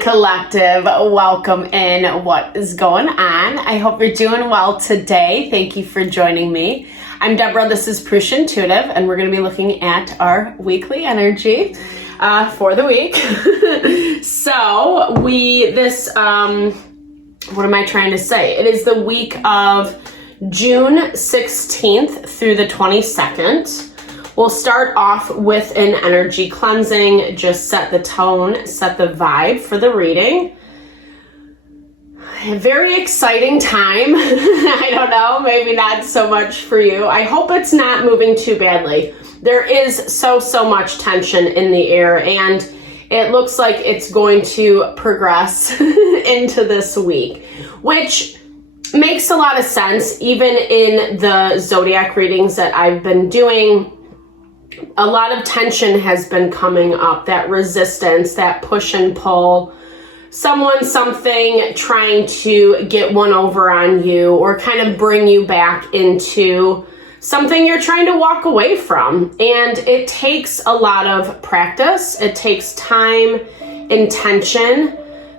Collective, welcome in. What is going on? I hope you're doing well today. Thank you for joining me. I'm Deborah, this is Purusha Intuitive, and we're going to be looking at our weekly energy for the week. So what am I trying to say? It is the week of June 16th through the 22nd. We'll start off with an energy cleansing, just set the tone, set the vibe for the reading. A very exciting time. I don't know, maybe not so much for you. I hope it's not moving too badly. There is so much tension in the air, and it looks like it's going to progress into this week, which makes a lot of sense. Even in the zodiac readings that I've been doing, a lot of tension has been coming up, that resistance, that push and pull, something trying to get one over on you or kind of bring you back into something you're trying to walk away from. And it takes a lot of practice. It takes time, intention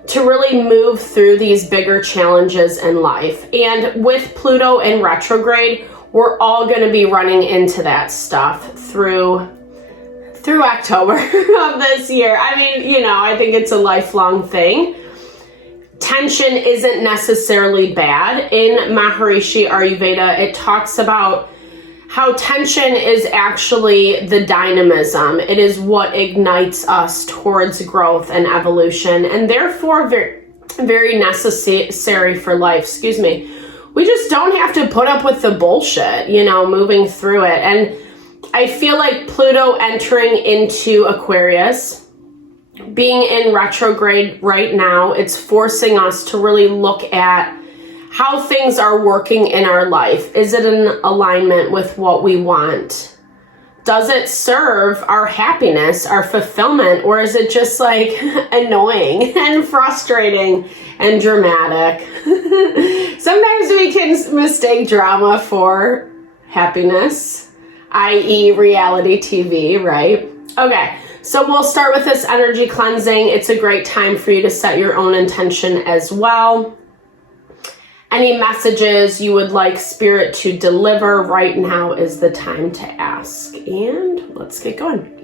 to really move through these bigger challenges in life. And with Pluto in retrograde, we're all going to be running into that stuff through October of this year. I mean, I think it's a lifelong thing. Tension isn't necessarily bad. In Maharishi Ayurveda, it talks about how tension is actually the dynamism. It is what ignites us towards growth and evolution, and therefore very, very necessary for life. We just don't have to put up with the bullshit, moving through it. And I feel like Pluto entering into Aquarius, being in retrograde right now, it's forcing us to really look at how things are working in our life. Is it in alignment with what we want? Does it serve our happiness, our fulfillment, or is it just like annoying and frustrating and dramatic? Sometimes we can mistake drama for happiness, i.e. reality TV, right? Okay, so we'll start with this energy cleansing. It's a great time for you to set your own intention as well. Any messages you would like Spirit to deliver right now is the time to ask. And let's get going.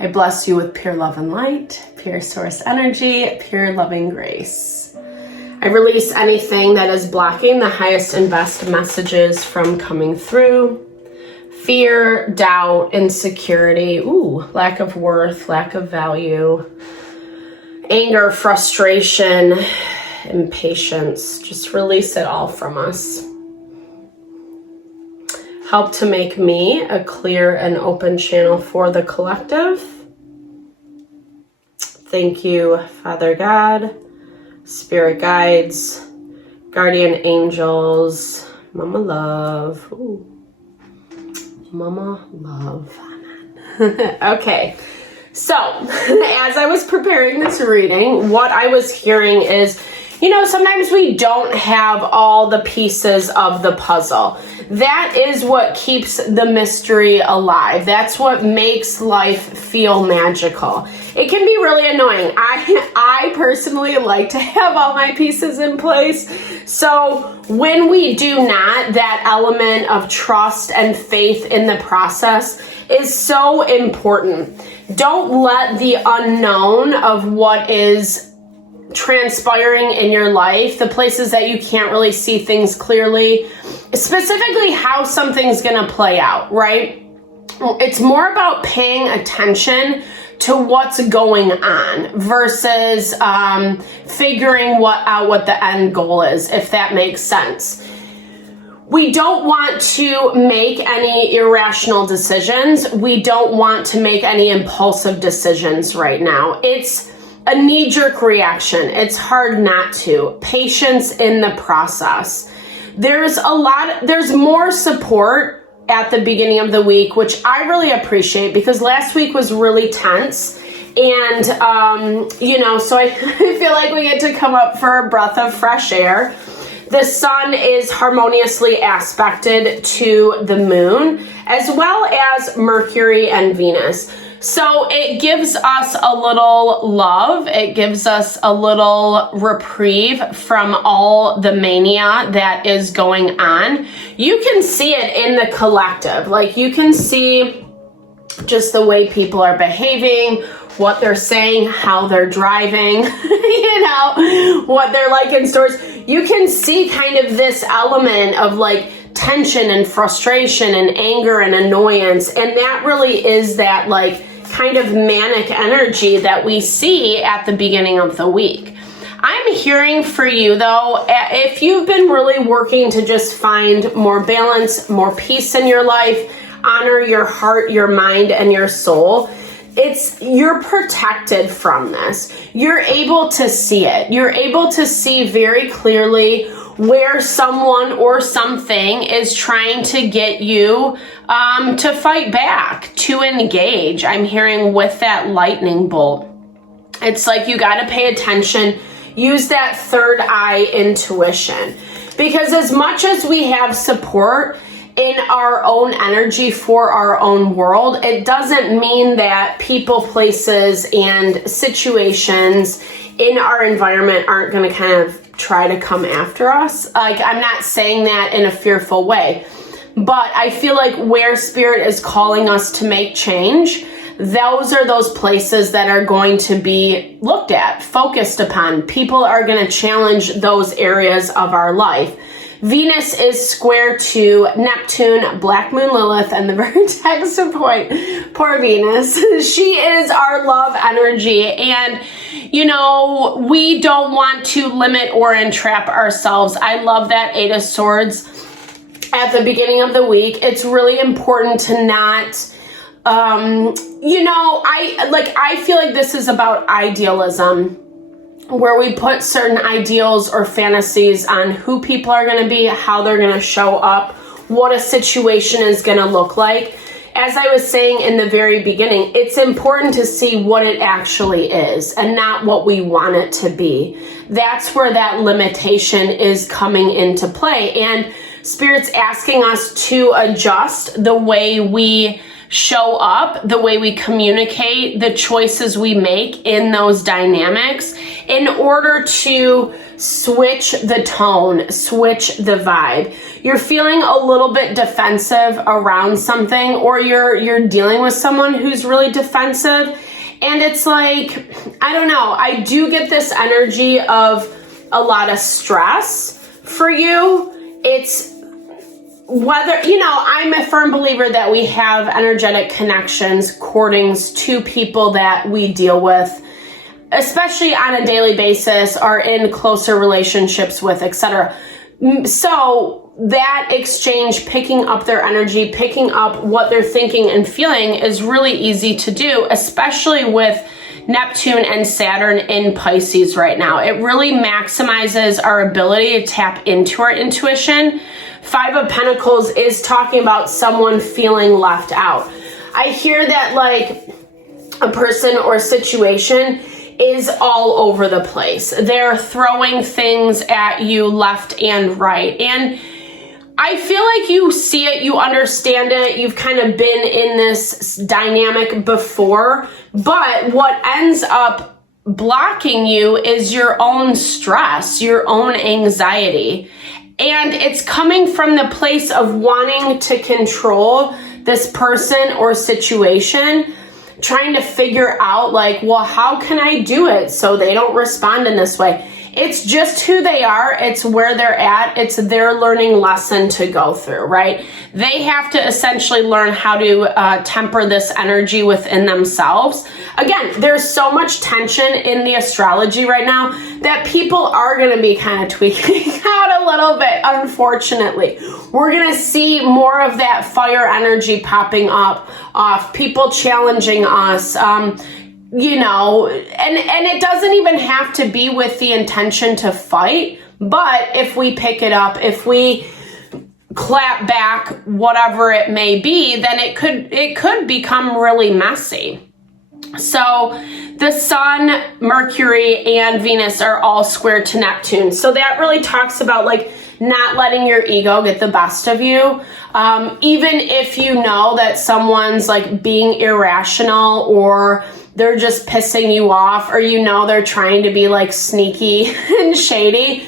I bless you with pure love and light, pure source energy, pure loving grace. I release anything that is blocking the highest and best messages from coming through. Fear, doubt, insecurity, lack of worth, lack of value, anger, frustration, impatience. Just release it all from us. Help to make me a clear and open channel for the collective. Thank you, Father God, Spirit guides, guardian angels, Mama Love. Mama Love. Okay. So, as I was preparing this reading, what I was hearing is, sometimes we don't have all the pieces of the puzzle. That is what keeps the mystery alive. That's what makes life feel magical. It can be really annoying. I personally like to have all my pieces in place. So when we do not, that element of trust and faith in the process is so important. Don't let the unknown of what is transpiring in your life, the places that you can't really see things clearly, specifically how something's going to play out, right? It's more about paying attention to what's going on versus figuring out what the end goal is, if that makes sense. We don't want to make any irrational decisions. We don't want to make any impulsive decisions right now. It's a knee-jerk reaction. It's hard not to. Patience in the process. There's more support at the beginning of the week, which I really appreciate because last week was really tense. And, so I feel like we get to come up for a breath of fresh air. The sun is harmoniously aspected to the moon, as well as Mercury and Venus. So it gives us a little love. It gives us a little reprieve from all the mania that is going on. You can see it in the collective. Like, you can see just the way people are behaving, what they're saying, how they're driving, you know, what they're like in stores. You can see kind of this element of like tension and frustration and anger and annoyance. And that really is that like kind of manic energy that we see at the beginning of the week. I'm hearing for you though, if you've been really working to just find more balance, more peace in your life, honor your heart, your mind, and your soul, you're protected from this. You're able to see it. You're able to see very clearly where someone or something is trying to get you to fight back, to engage. I'm hearing with that lightning bolt. It's like you got to pay attention. Use that third eye intuition. Because as much as we have support in our own energy for our own world, it doesn't mean that people, places, and situations in our environment aren't going to kind of try to come after us. Like, I'm not saying that in a fearful way, but I feel like where spirit is calling us to make change, those are those places that are going to be looked at, focused upon. People are going to challenge those areas of our life. Venus is square to Neptune, Black Moon Lilith, and the vertex point. Poor Venus. She is our love energy. And, you know, we don't want to limit or entrap ourselves. I love that Eight of Swords at the beginning of the week. It's really important to not, you know, I feel like this is about idealism, where we put certain ideals or fantasies on who people are going to be, how they're going to show up, what a situation is going to look like. As I was saying in the very beginning, it's important to see what it actually is and not what we want it to be. That's where that limitation is coming into play. And Spirit's asking us to adjust the way we show up, the way we communicate, the choices we make in those dynamics in order to switch the tone, switch the vibe. You're feeling a little bit defensive around something, or you're dealing with someone who's really defensive, and it's like, I don't know, I do get this energy of a lot of stress for you. It's whether, you know, I'm a firm believer that we have energetic connections, courtings to people that we deal with, especially on a daily basis, or in closer relationships with, etc. So that exchange, picking up their energy, picking up what they're thinking and feeling is really easy to do, especially with Neptune and Saturn in Pisces right now. It really maximizes our ability to tap into our intuition. Five of Pentacles is talking about someone feeling left out. I hear that like a person or situation is all over the place. They're throwing things at you left and right. And I feel like you see it, you understand it, you've kind of been in this dynamic before, but what ends up blocking you is your own stress, your own anxiety. And it's coming from the place of wanting to control this person or situation, trying to figure out like, well, how can I do it so they don't respond in this way? It's just who they are. It's where they're at. It's their learning lesson to go through, right? They have to essentially learn how to temper this energy within themselves. Again, there's so much tension in the astrology right now that people are going to be kind of tweaking out a little bit, unfortunately. We're going to see more of that fire energy popping up off, people challenging us, you know, and it doesn't even have to be with the intention to fight, but if we pick it up, if we clap back, whatever it may be, then it could become really messy. So the Sun, Mercury, and Venus are all square to Neptune. So that really talks about like not letting your ego get the best of you. Even if you know that someone's like being irrational or they're just pissing you off, or you know they're trying to be like sneaky and shady,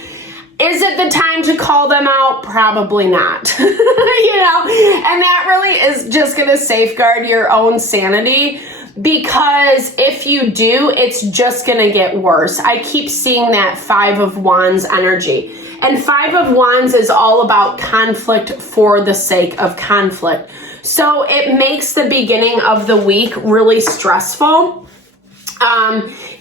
is it the time to call them out? Probably not. And that really is just going to safeguard your own sanity, because if you do, it's just going to get worse. I keep seeing that 5 of Wands energy. And 5 of Wands is all about conflict for the sake of conflict. So it makes the beginning of the week really stressful.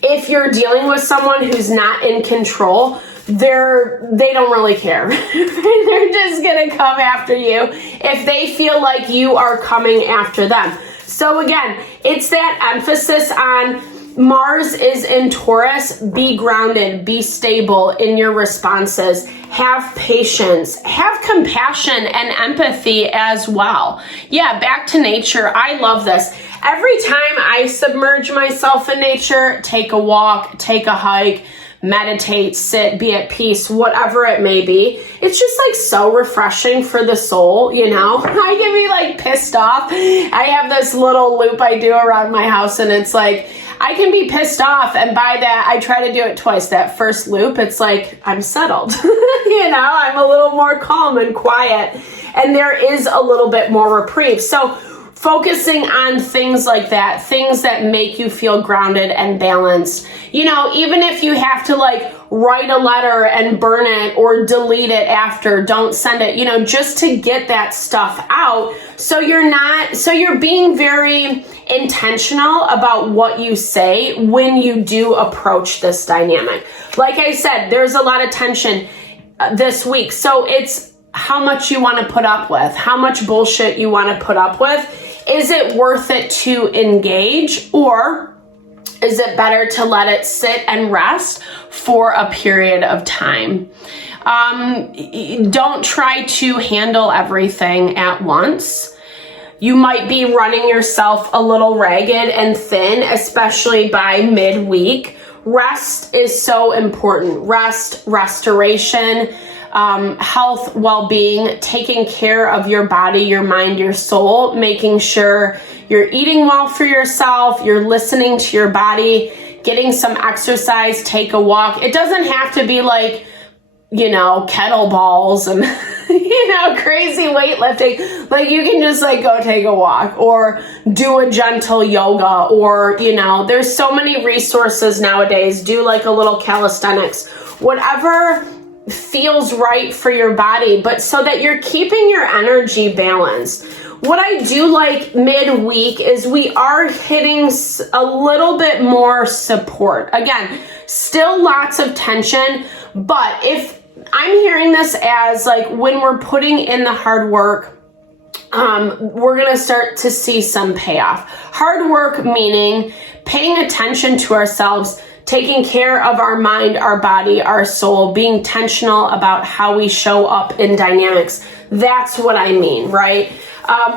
If you're dealing with someone who's not in control, they don't really care. They're just going to come after you if they feel like you are coming after them. So again, it's that emphasis on Mars is in Taurus. Be grounded, be stable in your responses, have patience, have compassion and empathy as well. Yeah, back to nature. I love this. Every time I submerge myself in nature, take a walk, take a hike, meditate, sit, be at peace, whatever it may be, it's just like so refreshing for the soul, I can be like pissed off. I have this little loop I do around my house, and it's like I can be pissed off, and by that I try to do it twice. That first loop, it's like I'm settled. I'm a little more calm and quiet, and there is a little bit more reprieve. So focusing on things like that, things that make you feel grounded and balanced. Even if you have to like write a letter and burn it or delete it after, don't send it, just to get that stuff out. So you're being very intentional about what you say when you do approach this dynamic. Like I said, there's a lot of tension this week. So it's how much you want to put up with, how much bullshit you want to put up with. Is it worth it to engage, or is it better to let it sit and rest for a period of time? Don't try to handle everything at once. You might be running yourself a little ragged and thin, especially by midweek. Rest is so important. Rest, restoration, health, well-being, taking care of your body, your mind, your soul, making sure you're eating well for yourself, you're listening to your body, getting some exercise, take a walk. It doesn't have to be like, kettlebells and, crazy weightlifting. Like you can just like go take a walk or do a gentle yoga, or, there's so many resources nowadays. Do like a little calisthenics, whatever feels right for your body, but so that you're keeping your energy balanced. What I do like midweek is we are hitting a little bit more support. Again, still lots of tension, but if I'm hearing this as like when we're putting in the hard work, we're going to start to see some payoff. Hard work meaning paying attention to ourselves, taking care of our mind, our body, our soul, being intentional about how we show up in dynamics. That's what I mean, right?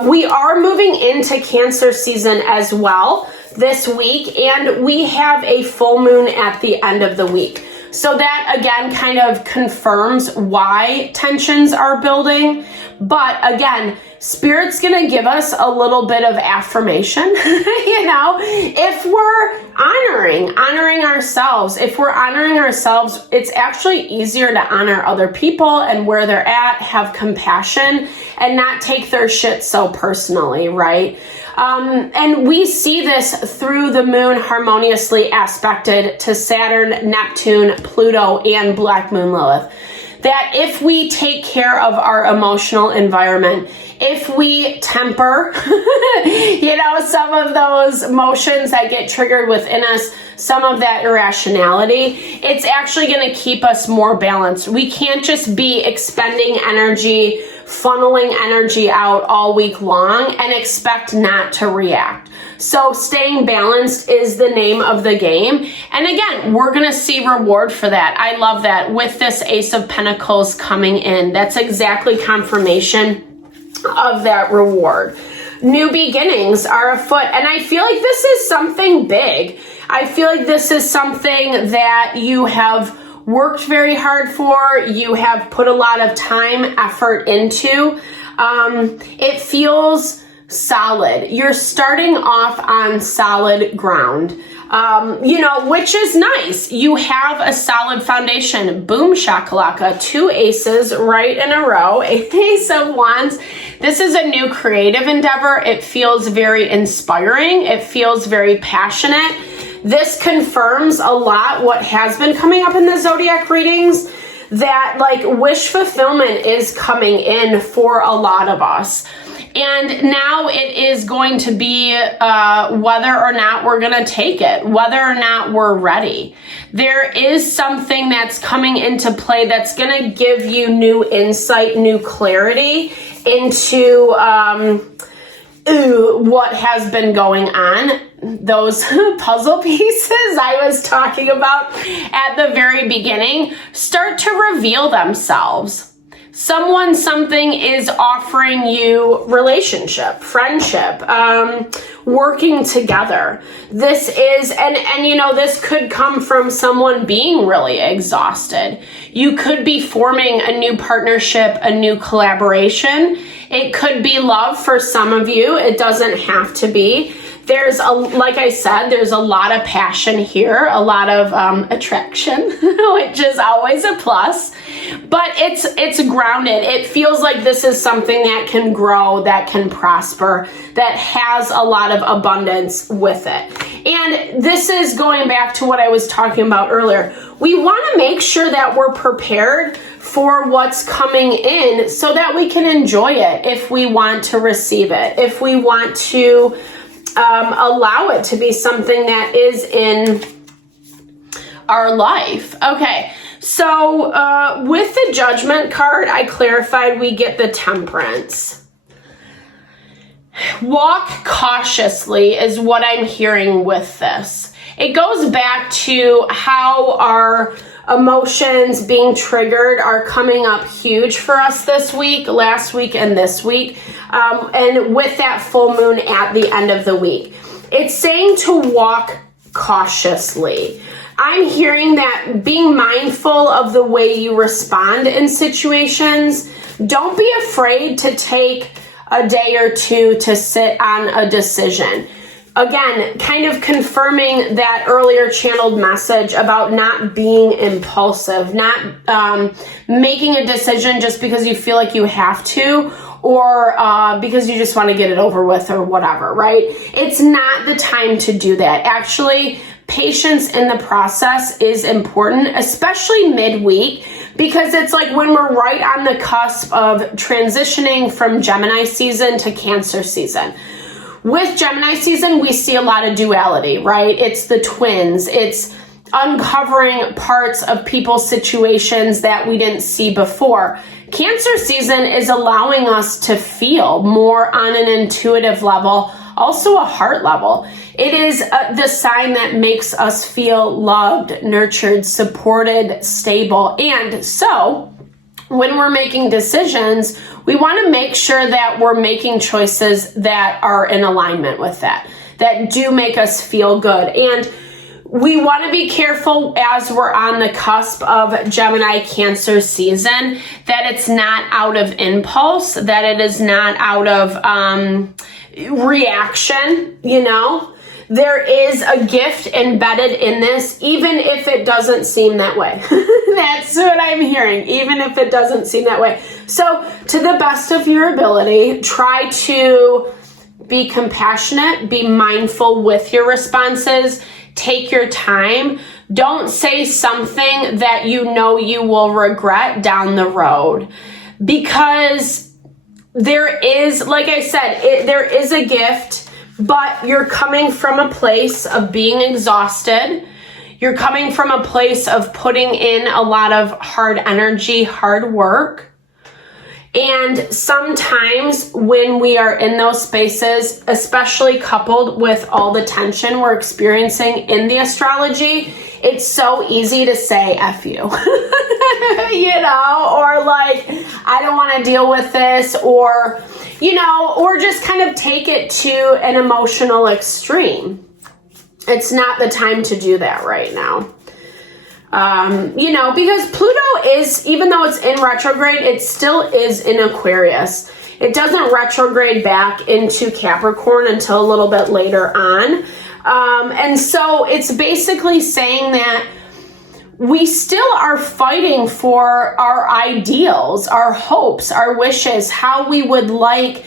We are moving into Cancer season as well this week, and we have a full moon at the end of the week. So that again kind of confirms why tensions are building. But again, Spirit's going to give us a little bit of affirmation, if we're honoring ourselves. If we're honoring ourselves, it's actually easier to honor other people and where they're at, have compassion, and not take their shit so personally, right? And we see this through the moon harmoniously aspected to Saturn, Neptune, Pluto, and Black Moon Lilith. That if we take care of our emotional environment, if we temper, some of those emotions that get triggered within us, some of that irrationality, it's actually going to keep us more balanced. We can't just be expending energy, funneling energy out all week long and expect not to react. So staying balanced is the name of the game. And again, we're going to see reward for that. I love that with this Ace of Pentacles coming in. That's exactly confirmation of that reward. New beginnings are afoot. And I feel like this is something big. I feel like this is something that you have worked very hard for, you have put a lot of time, effort into. It feels solid. You're starting off on solid ground. Which is nice. You have a solid foundation. Boom shakalaka, 2 aces right in a row. Ace of Wands. This is a new creative endeavor. It feels very inspiring. It feels very passionate. This confirms a lot what has been coming up in the zodiac readings, that like wish fulfillment is coming in for a lot of us. And now it is going to be whether or not we're going to take it, whether or not we're ready. There is something that's coming into play that's going to give you new insight, new clarity into what has been going on. Those puzzle pieces I was talking about at the very beginning start to reveal themselves. Someone, something is offering you relationship, friendship, working together. This is, and this could come from someone being really exhausted. You could be forming a new partnership, a new collaboration. It could be love for some of you. It doesn't have to be. Like I said, there's a lot of passion here, a lot of attraction, which is always a plus, but it's grounded. It feels like this is something that can grow, that can prosper, that has a lot of abundance with it. And this is going back to what I was talking about earlier. We want to make sure that we're prepared for what's coming in so that we can enjoy it if we want to receive it, if we want to allow it to be something that is in our life. Okay, so with the Judgment card, I clarified we get the Temperance. Walk cautiously is what I'm hearing with this. It goes back to how our emotions being triggered are coming up huge for us this week, last week, and this week. And with that full moon at the end of the week, it's saying to walk cautiously. I'm hearing that being mindful of the way you respond in situations. Don't be afraid to take a day or two to sit on a decision. Again, kind of confirming that earlier channeled message about not being impulsive, not making a decision just because you feel like you have to, or because you just want to get it over with or whatever, right? It's not the time to do that. Actually, patience in the process is important, especially midweek, because it's like when we're right on the cusp of transitioning from Gemini season to Cancer season. With Gemini season, we see a lot of duality, right? It's the twins. It's uncovering parts of people's situations that we didn't see before. Cancer season is allowing us to feel more on an intuitive level, also a heart level. It is the sign that makes us feel loved, nurtured, supported, stable. And so when we're making decisions, we want to make sure that we're making choices that are in alignment with that do make us feel good. And we want to be careful as we're on the cusp of Gemini Cancer season that it's not out of impulse, that it is not out of reaction, There is a gift embedded in this, even if it doesn't seem that way. That's what I'm hearing, even if it doesn't seem that way. So, to the best of your ability, try to be compassionate, be mindful with your responses, take your time. Don't say something that you will regret down the road, because there is, like I said, there is a gift. But you're coming from a place of being exhausted. You're coming from a place of putting in a lot of hard energy, hard work. And sometimes when we are in those spaces, especially coupled with all the tension we're experiencing in the astrology, it's so easy to say F you, or like, I don't want to deal with this, or just kind of take it to an emotional extreme. It's not the time to do that right now. Because Pluto is, even though it's in retrograde, it still is in Aquarius. It doesn't retrograde back into Capricorn until a little bit later on. And so it's basically saying that we still are fighting for our ideals, our hopes, our wishes, how we would like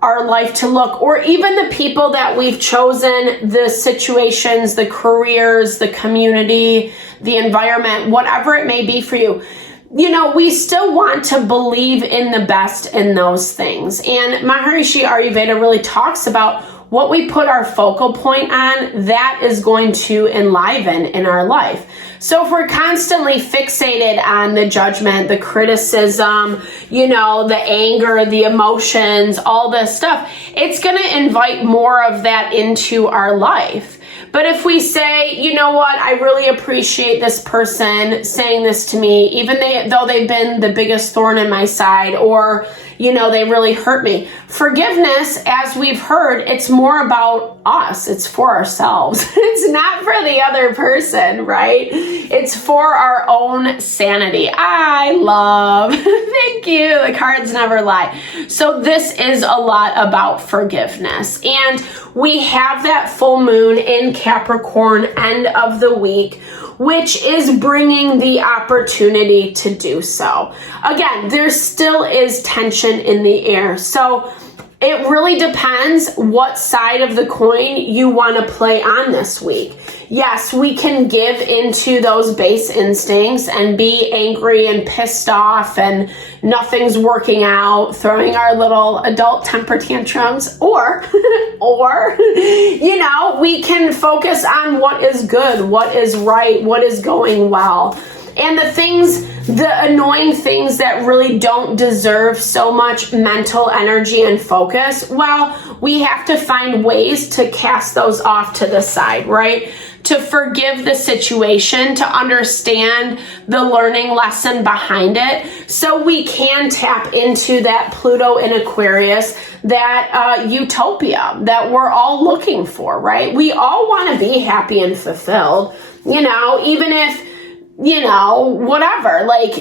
our life to look, or even the people that we've chosen, the situations, the careers, the community, the environment, whatever it may be for you. We still want to believe in the best in those things. And Maharishi Ayurveda really talks about what we put our focal point on, that is going to enliven in our life. So if we're constantly fixated on the judgment, the criticism, the anger, the emotions, all this stuff, it's going to invite more of that into our life. But if we say, you know what, I really appreciate this person saying this to me, even though they've been the biggest thorn in my side, or, they really hurt me. Forgiveness, as we've heard, it's more about us. It's for ourselves. It's not for the other person, right? It's for our own sanity. I love, thank you. The cards never lie. So this is a lot about forgiveness. And we have that full moon in Capricorn, end of the week, which is bringing the opportunity to do so. Again, there still is tension in the air. So it really depends what side of the coin you want to play on this week. Yes, we can give into those base instincts and be angry and pissed off and nothing's working out, throwing our little adult temper tantrums, or we can focus on what is good, what is right, what is going well. And the annoying things that really don't deserve so much mental energy and focus, well, we have to find ways to cast those off to the side, right? To forgive the situation, to understand the learning lesson behind it, so we can tap into that Pluto in Aquarius, that utopia that we're all looking for, right? We all want to be happy and fulfilled, even if, whatever, like,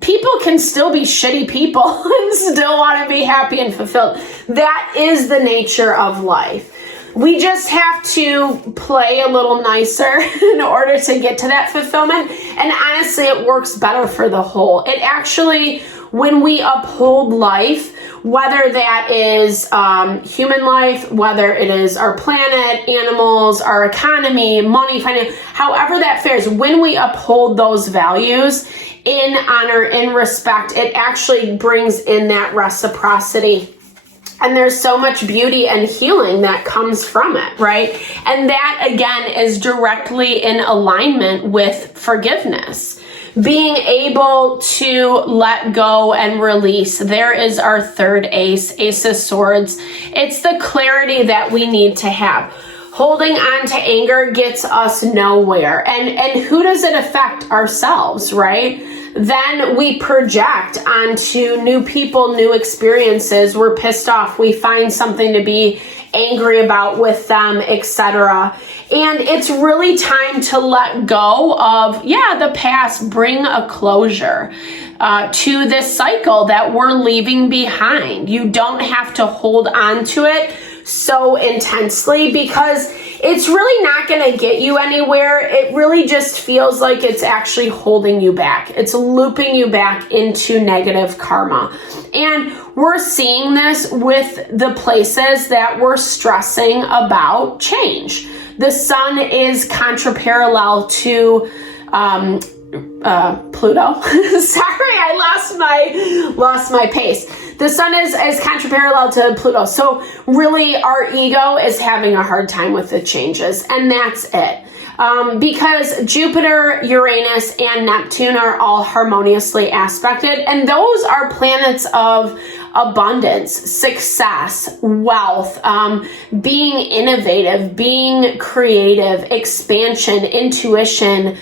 people can still be shitty people and still want to be happy and fulfilled. That is the nature of life. We just have to play a little nicer in order to get to that fulfillment. And honestly, it works better for the whole. It actually, when we uphold life, whether that is human life, whether it is our planet, animals, our economy, money, finance, however that fares, when we uphold those values in honor, in respect, it actually brings in that reciprocity. And there's so much beauty and healing that comes from it, right? And that, again, is directly in alignment with forgiveness. Being able to let go and release. There is our third ace, Ace of Swords. It's the clarity that we need to have. Holding on to anger gets us nowhere. And who does it affect? Ourselves, right? Then we project onto new people, new experiences. We're pissed off. We find something to be angry about with them, etc. And it's really time to let go of, the past, bring a closure to this cycle that we're leaving behind. You don't have to hold on to it so intensely, because it's really not going to get you anywhere. It really just feels like it's actually holding you back. It's looping you back into negative karma. And we're seeing this with the places that we're stressing about change. The sun is contraparallel to Pluto. Sorry, I lost my pace. The sun is contraparallel to Pluto. So really our ego is having a hard time with the changes, and that's it. Because Jupiter, Uranus, and Neptune are all harmoniously aspected, and those are planets of abundance, success, wealth, being innovative, being creative, expansion, intuition,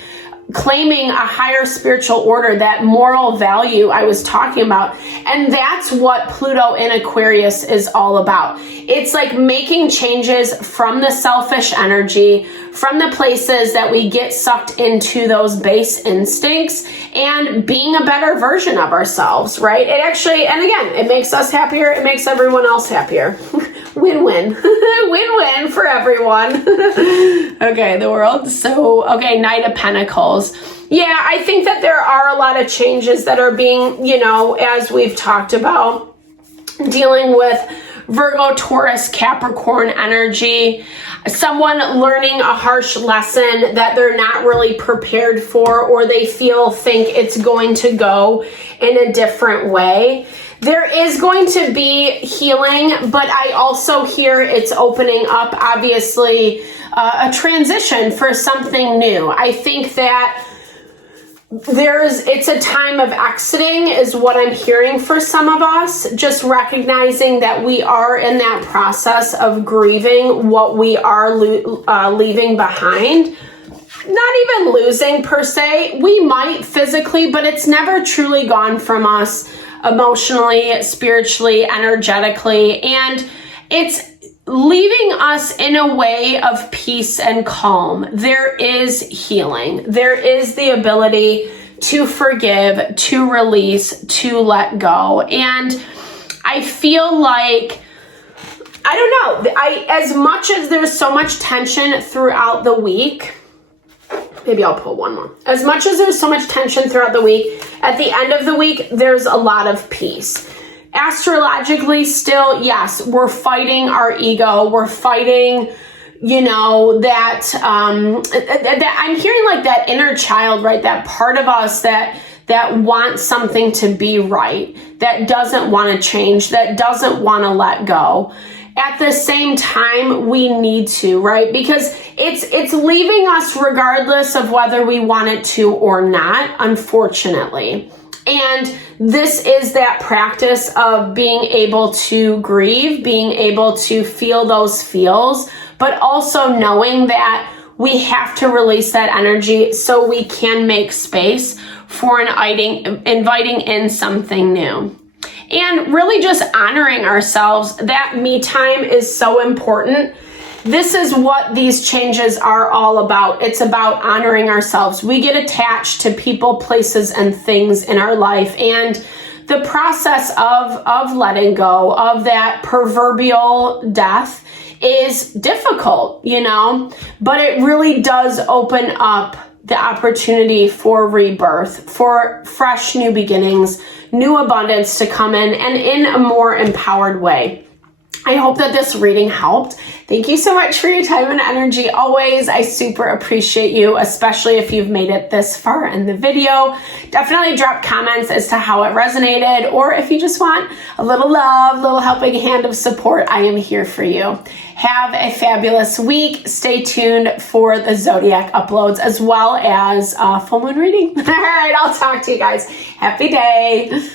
claiming a higher spiritual order, that moral value I was talking about. And that's what Pluto in Aquarius is all about. It's like making changes from the selfish energy, from the places that we get sucked into those base instincts, and being a better version of ourselves, right? It actually, and again, it makes us happier. It makes everyone else happier. Win-win. Win-win for everyone. Okay, the world. So, okay, Knight of Pentacles. Yeah, I think that there are a lot of changes that are being, you know, as we've talked about, dealing with Virgo, Taurus, Capricorn energy. Someone learning a harsh lesson that they're not really prepared for, or they think it's going to go in a different way. There is going to be healing, but I also hear it's opening up, obviously, a transition for something new. I think that it's a time of exiting is what I'm hearing for some of us, just recognizing that we are in that process of grieving what we are leaving behind. Not even losing per se. We might physically, but it's never truly gone from us emotionally, spiritually, energetically, and it's leaving us in a way of peace and calm. There is healing. There is the ability to forgive, to release, to let go. And I feel like, I don't know, as much as there's so much tension throughout the week, maybe I'll pull one more. As much as there's so much tension throughout the week, at the end of the week, there's a lot of peace. Astrologically, still, yes, we're fighting our ego. We're fighting, you know, that I'm hearing like that inner child, right? That part of us that wants something to be right, that doesn't want to change, that doesn't want to let go. At the same time, we need to, right? Because it's leaving us regardless of whether we want it to or not, unfortunately. And this is that practice of being able to grieve, being able to feel those feels, but also knowing that we have to release that energy so we can make space for inviting in something new. And really just honoring ourselves. That me time is so important. This is what these changes are all about. It's about honoring ourselves. We get attached to people, places, and things in our life. And the process of letting go of that proverbial death is difficult, you know, but it really does open up the opportunity for rebirth, for fresh new beginnings, new abundance to come in, and in a more empowered way. I hope that this reading helped. Thank you so much for your time and energy. Always, I super appreciate you, especially if you've made it this far in the video. Definitely drop comments as to how it resonated, or if you just want a little love, a little helping hand of support, I am here for you. Have a fabulous week. Stay tuned for the Zodiac uploads as well as full moon reading. All right, I'll talk to you guys. Happy day.